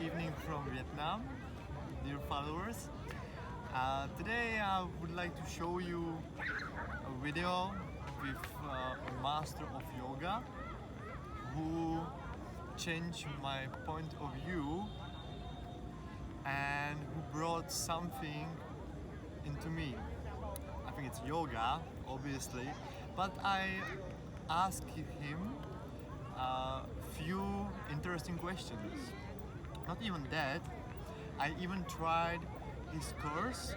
evening from Vietnam, dear followers. Today I would like to show you a video with a master of yoga who changed my point of view and who brought something into me. I think it's yoga, obviously, but I asked him a few interesting questions. Not even that, I even tried his course,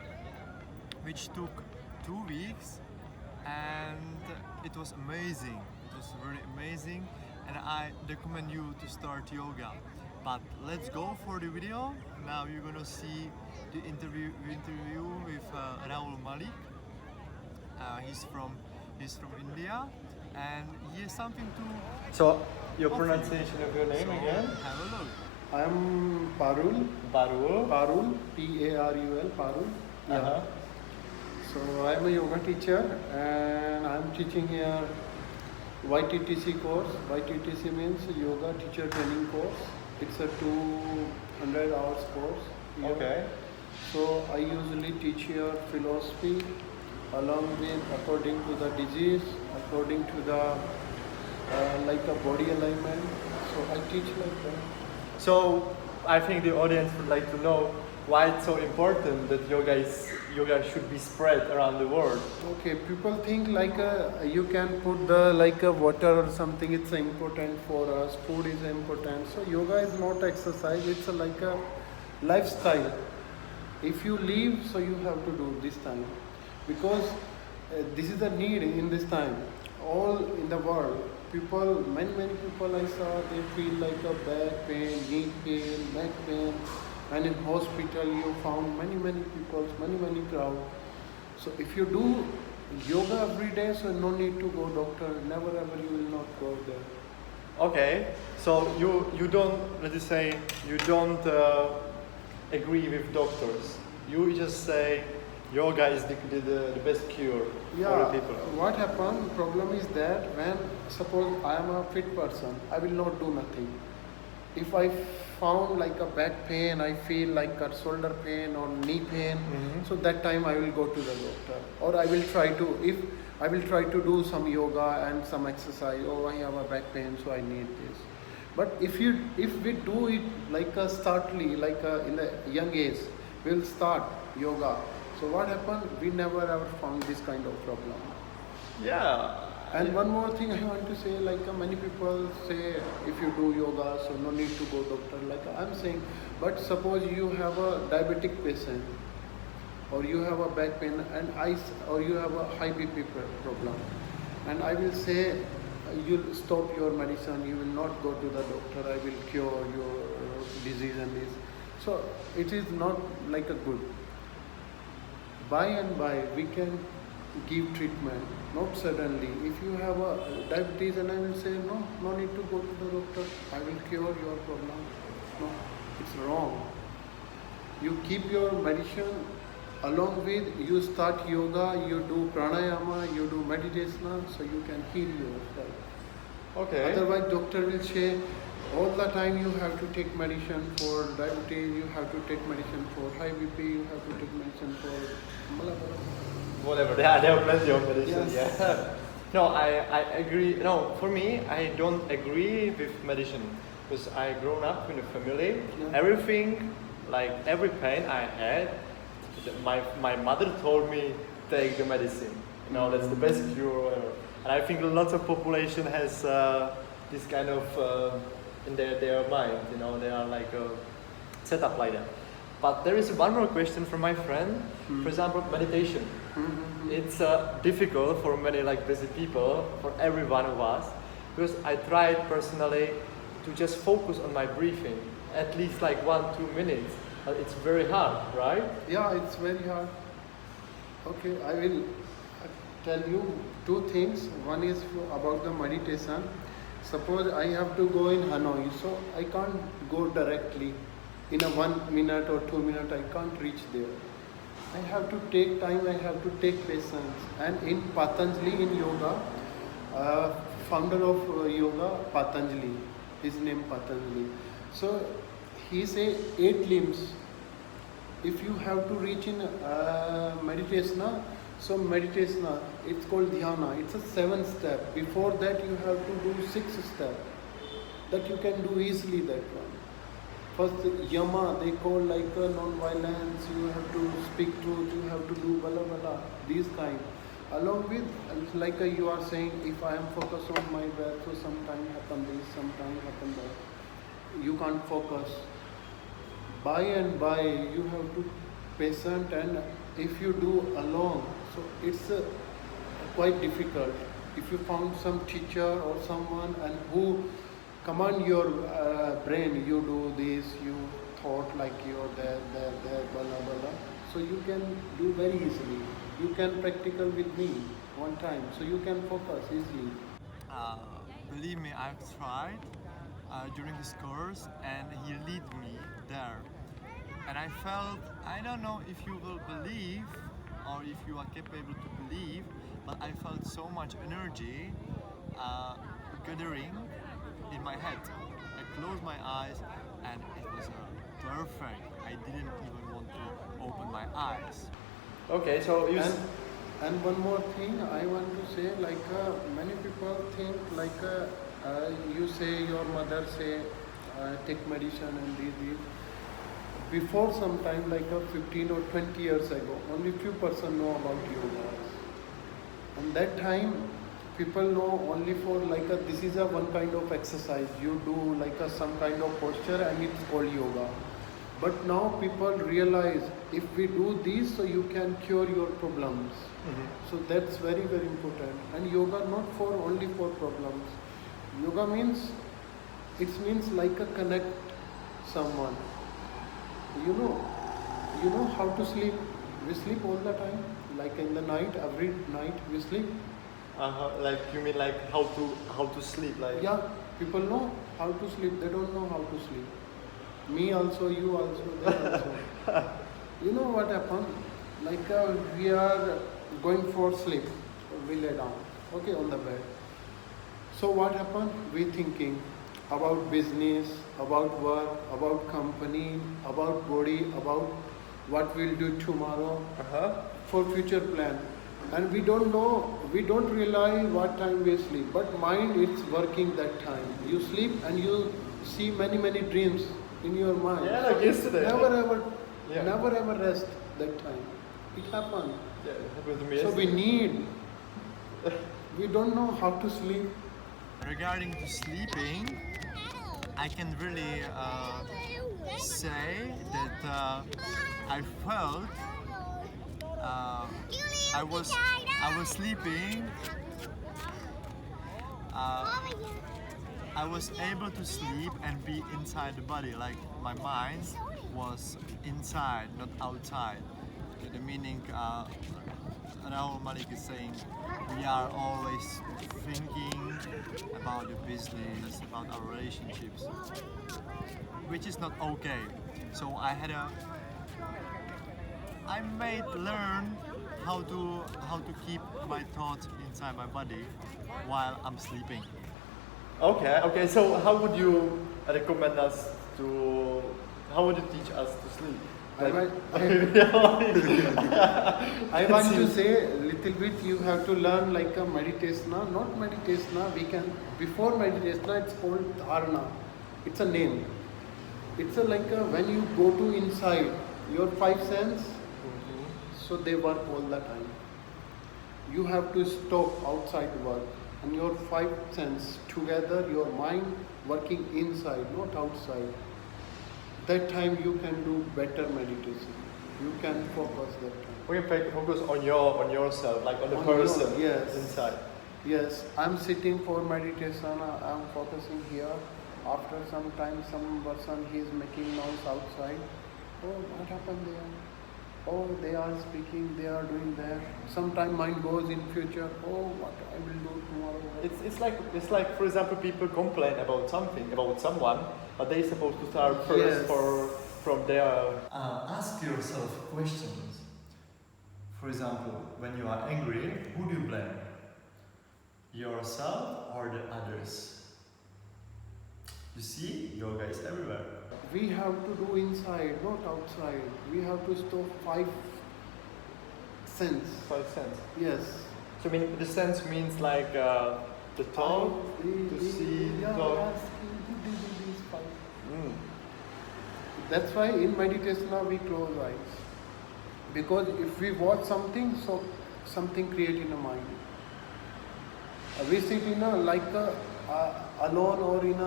which took 2 weeks, and it was amazing. It was very amazing, and I recommend you to start yoga. But let's go for the video. Now you're gonna see the interview with Rahul Malik. He's from India, and he has something to. So, your offer you. pronunciation of your name So, again? have a look. I'm Parul. Barul. Parul, P-A-R-U-L, Parul. Yeah. Uh-huh. So I'm a yoga teacher and I'm teaching here YTTC course. YTTC means Yoga Teacher Training Course. It's a 200 hours course. Here. Okay. So I usually teach here philosophy along with according to the disease, according to the like a body alignment. So I teach like that. So, I think the audience would like to know why it's so important that yoga should be spread around the world. Okay, people think like you can put the like a water or something. It's important for us. Food is important. So yoga is not exercise. It's like a lifestyle. If you live, so you have to do this time, because this is the need in this time. All in the world, people, many people I saw, they feel like a back pain, knee pain, neck pain, and in hospital you found many people, many crowd. So if you do yoga every day, so no need to go doctor. Never ever you will not go there. Okay. So you don't, let's just say, you don't agree with doctors. You just say yoga is the best cure for the people. What happened? Problem is that when suppose I am a fit person, I will not do nothing. If I found like a back pain, I feel like a shoulder pain or knee pain, so that time I will go to the doctor, or I will try to do some yoga and some exercise. Oh, I have a back pain, so I need this. But if we do it like a startly, like in a young age, we'll start yoga. So what happened? We never ever found this kind of problem. Yeah. And one more thing I want to say, like many people say, if you do yoga, so no need to go doctor. Like I'm saying, but suppose you have a diabetic patient, or you have a back pain, or you have a high BP problem, and I will say, you'll stop your medicine. You will not go to the doctor. I will cure your disease and this. So it is not like a good. By and by, we can give treatment, not suddenly. If you have a diabetes, and I will say, no need to go to the doctor, I will cure your problem. No, it's wrong. You keep your medicine along with, you start yoga, you do pranayama, you do meditation, so you can heal yourself. Okay. Otherwise, doctor will say, all the time you have to take medicine for diabetes, you have to take medicine for high BP, you have to take medicine for malabar. Whatever. There are plenty of medicine. Yes. Yeah. No, I agree. No, for me, I don't agree with medicine because I grown up in a family. Yeah. Everything, like every pain I had, my mother told me take the medicine. You know, that's the best cure ever. And I think lots of population has this kind of in their mind. You know, they are like set up like that. But there is one more question from my friend. For example, meditation. It's difficult for many like busy people, for every one of us, because I tried personally to just focus on my breathing at least like 1-2 minutes. But it's very hard, right? Yeah, it's very hard. Okay, I will tell you two things. One is about the meditation. Suppose I have to go in Hanoi, so I can't go directly. In a 1 minute or 2 minutes, I can't reach there. I have to take time, I have to take patience. And in Patanjali, in yoga, founder of yoga, Patanjali, his name Patanjali. So he say 8 limbs. If you have to reach in meditation, so meditation, it's called dhyana. It's a 7 step. Before that, you have to do 6 steps. That you can do easily that one. First, yama, they call like non-violence, you have to speak truth, you have to do bala bala, these kind. Along with, like you are saying, if I am focused on my breath, so sometime happen this, sometime happen that. You can't focus. By and by, you have to patient, and if you do alone, so it's quite difficult. If you found some teacher or someone and who command your brain, you do this, you thought like you're there, blah, blah. So you can do very easily. You can practical with me one time, so you can focus easily. Uh, Believe me, I've tried during this course, and he lead me there. And I felt, I don't know if you will believe or if you are capable to believe, but I felt so much energy gathering in my head. I closed my eyes and it was perfect. I didn't even want to open my eyes. Okay, so you. And one more thing I want to say, like many people think like you say your mother say take medicine and this. Before some time, like 15 or 20 years ago, only few person know about yoga. And that time, people know only for like this is a one kind of exercise. You do like some kind of posture and it's called yoga. But now people realize if we do this, so you can cure your problems. So that's very, very important. And yoga not for only for problems. Yoga means, it means like a connect someone. You know how to sleep. We sleep all the time. Like in the night, every night we sleep. Like you mean like how to sleep, like. Yeah, people know how to sleep. They don't know how to sleep. Me also, you also, they also. You know what happened? Like we are going for sleep. We lay down, okay, on the bed. So what happened? We thinking about business, about work, about company, about body, about what we'll do tomorrow, for future plan. And we don't know, we don't realize what time we sleep. But mind, it's working that time. You sleep and you see many, many dreams in your mind. Yeah, like yesterday. Never ever rest that time. It happened. Yeah, it happened to me So yesterday. we don't know how to sleep. Regarding to sleeping, I can really say that I felt I was sleeping. I was able to sleep and be inside the body, like my mind was inside, not outside. The meaning Rahul Malik is saying we are always thinking about the business, about our relationships, which is not okay. So I made learn how to keep my thoughts inside my body while I'm sleeping. Okay. So how would you recommend us to? How would you teach us to sleep? I want to say a little bit. You have to learn like a meditation, not meditation. We can before meditation. It's called dharana. It's a name. It's like when you go to inside your 5 senses, so they work all the time. You have to stop outside work and your 5 senses together. Your mind working inside, not outside. That time you can do better meditation. You can focus that time. We can focus on yourself, like on the person yes. inside. Yes, I'm sitting for meditation. I'm focusing here. After some time, some person he is making noise outside. Oh, what happened there? Oh, they are speaking. They are doing that. Sometime mind goes in future. Oh, what I will do tomorrow? It's like for example people complain about something about someone, but they're supposed to start first Yes. from their. Ask yourself questions. For example, when you are angry, who do you blame? Yourself or the others? You see, yoga is everywhere. we have to do inside, not outside. We have to stop 5 sense. 5 sense. Yes. So I mean, the sense means like the tongue, to see, yeah, talk. yes, these 5. Mm. That's why in meditation now we close eyes. Because if we watch something, so something create in a mind. We sit in a alone or in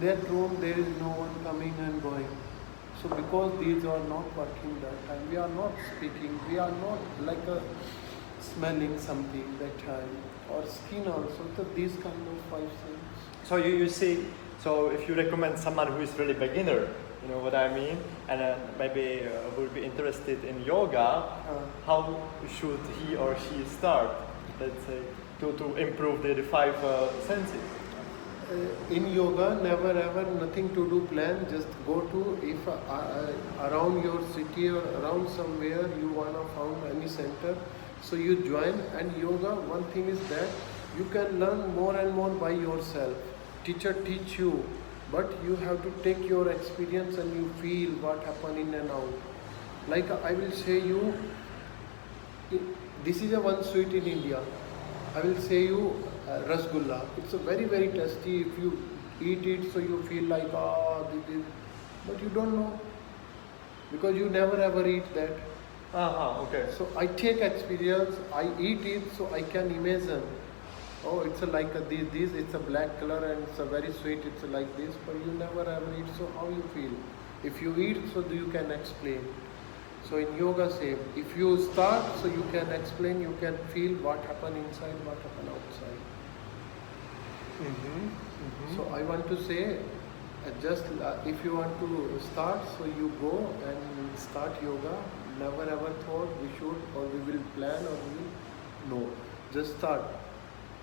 that room there is no one coming and going. So because these are not working that time, we are not speaking, we are not smelling something that time, or skin also. So these kind of 5 things. So you see, so if you recommend someone who is really beginner, you know what I mean, and maybe would be interested in yoga, how should he or she start, let's say, to improve the 5 senses? In yoga, never ever nothing to do plan, just go to, if around your city or around somewhere you wanna found any center, so you join. And yoga, one thing is that you can learn more and more by yourself. Teacher teach you, but you have to take your experience and you feel what happen in and out. Like I will say you, this is a one sweet in India. I will say you rasgulla. It's a very very tasty. If you eat it, so you feel like this, but you don't know because you never ever eat that. Okay. So I take experience. I eat it, so I can imagine. Oh, it's this. It's a black color and it's a very sweet. It's like this, but you never ever eat. So how you feel? If you eat, so you can explain. So in yoga, same. If you start, so you can explain. You can feel what happened inside, what happened outside. So I want to say, just if you want to start, so you go and start yoga. Never ever thought we should or we will plan or we will. No, just start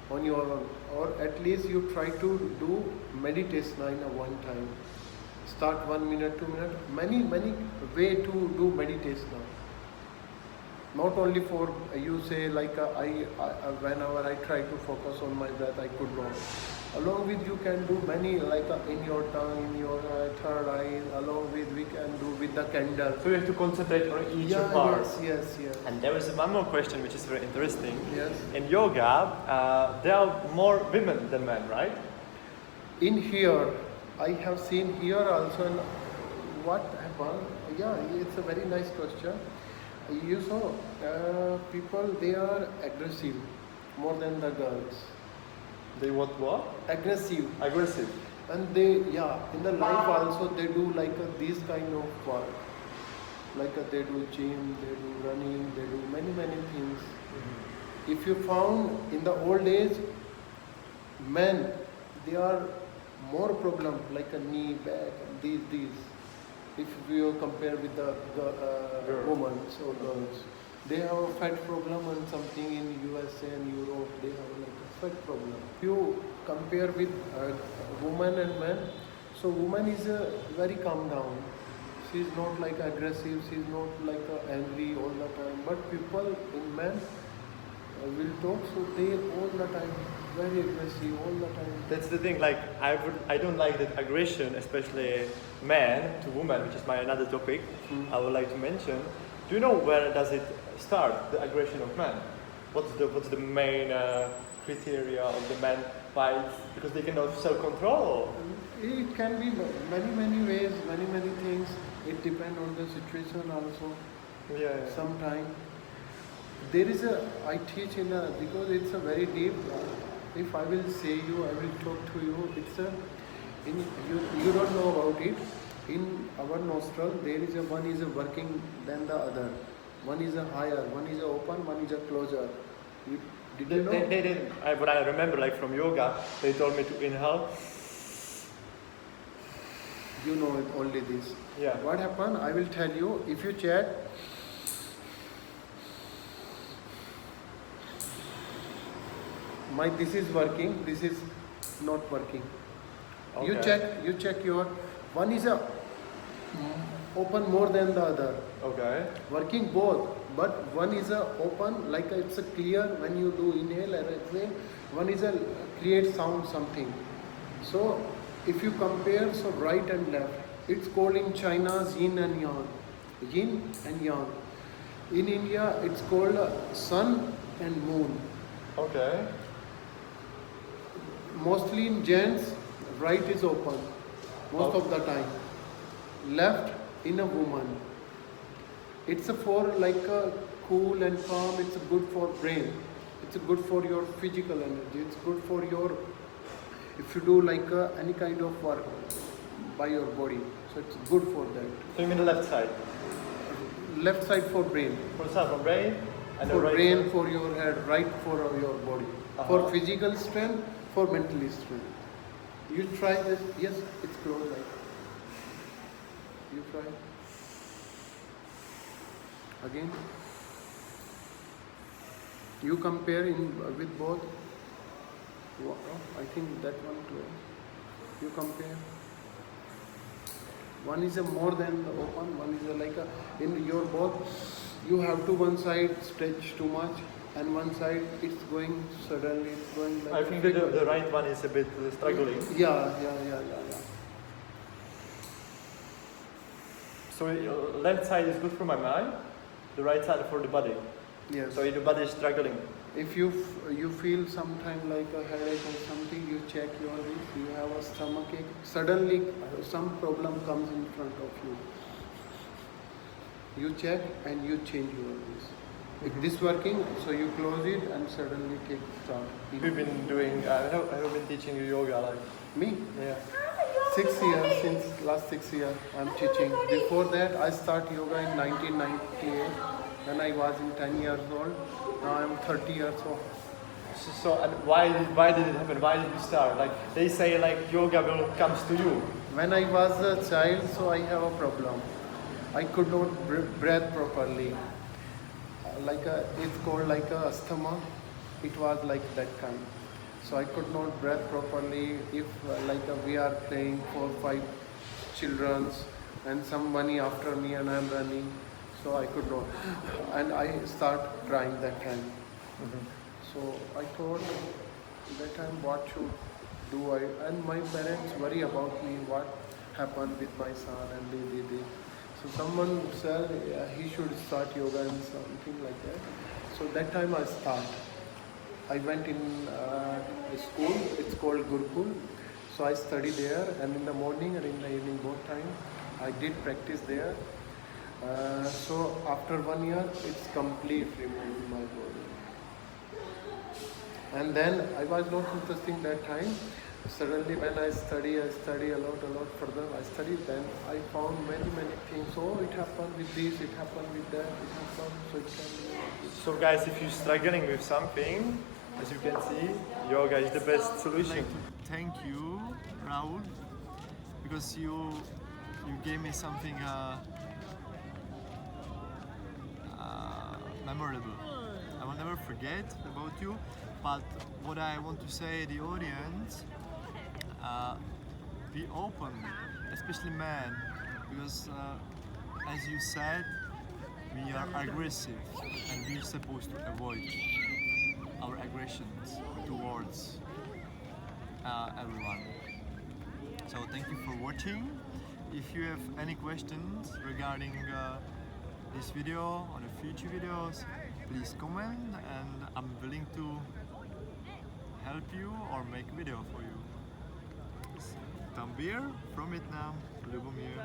on your own, or at least you try to do meditation in a one time. Start 1 minute, 2 minutes. Many way to do meditation now. Not only for you say whenever I try to focus on my breath, I could not. Along with you can do many in your tongue, in your third eye. Along with we can do with the candle. So you have to concentrate on each part. Yes. And there is one more question which is very interesting. Yes. In yoga, there are more women than men, right? In here, I have seen here also. And what happened? Yeah, it's a very nice question. You saw people, they are aggressive more than the girls. They what? Aggressive. Aggressive. And they, in the life also they do these kind of work. They do gym, they do running, they do many things. If you found in the old age, men, they are more problem like a knee, back, and these. If you compare with the women or girls, they have a fat problem and something in USA and Europe, they have a fat problem. If you compare with woman and men, so woman is very calm down. She is not aggressive, she is not angry all the time. But people in men will talk, so they all the time very aggressive all the time. That's the thing. I don't like that aggression, especially man to woman, which is my another topic. I would like to mention. Do you know where does it start? The aggression of man. What's the main criteria of the man fights? Because they cannot self-control. It can be many ways, many things. It depends on the situation also. Yeah. Sometime there is I teach because it's a very deep. If I will say you, I will talk to you. You don't know about it. In our nostril, there is one is working than the other. One is a higher, one is a open, one is a closer. Did you know? They didn't. What I remember, from yoga, they told me to inhale. You know it, only this. Yeah. What happened? I will tell you. If you check, this is working. This is not working. Okay. You check your. One is a open more than the other. Okay. Working both, but one is a open it's a clear when you do inhale and exhale. One is a create sound something. So if you compare, so right and left, It's called in China yin and yang. Yin and yang. In India, it's called sun and moon. Okay. Mostly in gents, right is open most of the time. Left in a woman. It's a for like a cool and calm. It's good for brain. It's good for your physical energy. It's good for your if you do like any kind of work by your body. So it's good for that. So you mean the left side? Left side for brain. For the side, for brain, and For the right brain, side? for your head, right for your body. For physical strength, for mentally strength. You try this. Yes, it's close like. You try. Again. You compare in with both. I think that one close. You compare. One is a more than the open. One is a like a in your both. You have to one side stretch too much, and one side it's going suddenly. It's going like. I think the right one is a bit struggling. Yeah. So your left side is good for my mind, the right side for the body. Yes. So the body is struggling. If you you feel sometime like a headache or something, you check your wrist. You have a stomach ache. Suddenly, some problem comes in front of you. You check and you change your wrist. If this working, so you close it and suddenly take start. We've been doing. I have been teaching you yoga, like Me, yeah. 6 years since last 6 years I'm teaching. Before that, I start yoga in 1998 when I was in 10 years old. Now I'm 30 years old. So and why did it happen? Why did you start? Like they say, like yoga will comes to you. When I was a child, so I have a problem. I could not breathe properly. It's called like a asthma. It was like that kind. So I could not breathe properly. If we are playing 4 or 5 childrens and somebody after me and I'm running, so I could not. And I start crying that time. So I thought that time what should do I? And my parents worry about me. What happened with my son and they. So someone said he should start yoga and something like that. So that time I start. I went in a school. It's called Gurukul. So I study there, and in the morning and in the evening both time, I did practice there. So after 1 year, it's complete removed in my body. And then I was not interesting that time. Suddenly when I study a lot further. I studied, then I found many things. Oh, it happened with this, it happened with that, it happened, so it can be. So guys, if you're struggling with something, as you can see, yoga is the best I'd solution. like to thank you, Raul, because you gave me something memorable. I will never forget about you. But what I want to say to the audience, be open, especially men, because as you said, we are aggressive and we're supposed to avoid our aggressions towards everyone. So thank you for watching. If you have any questions regarding this video or the future videos, please comment and I'm willing to help you or make video for you. Tanvir from Vietnam, Lubomir.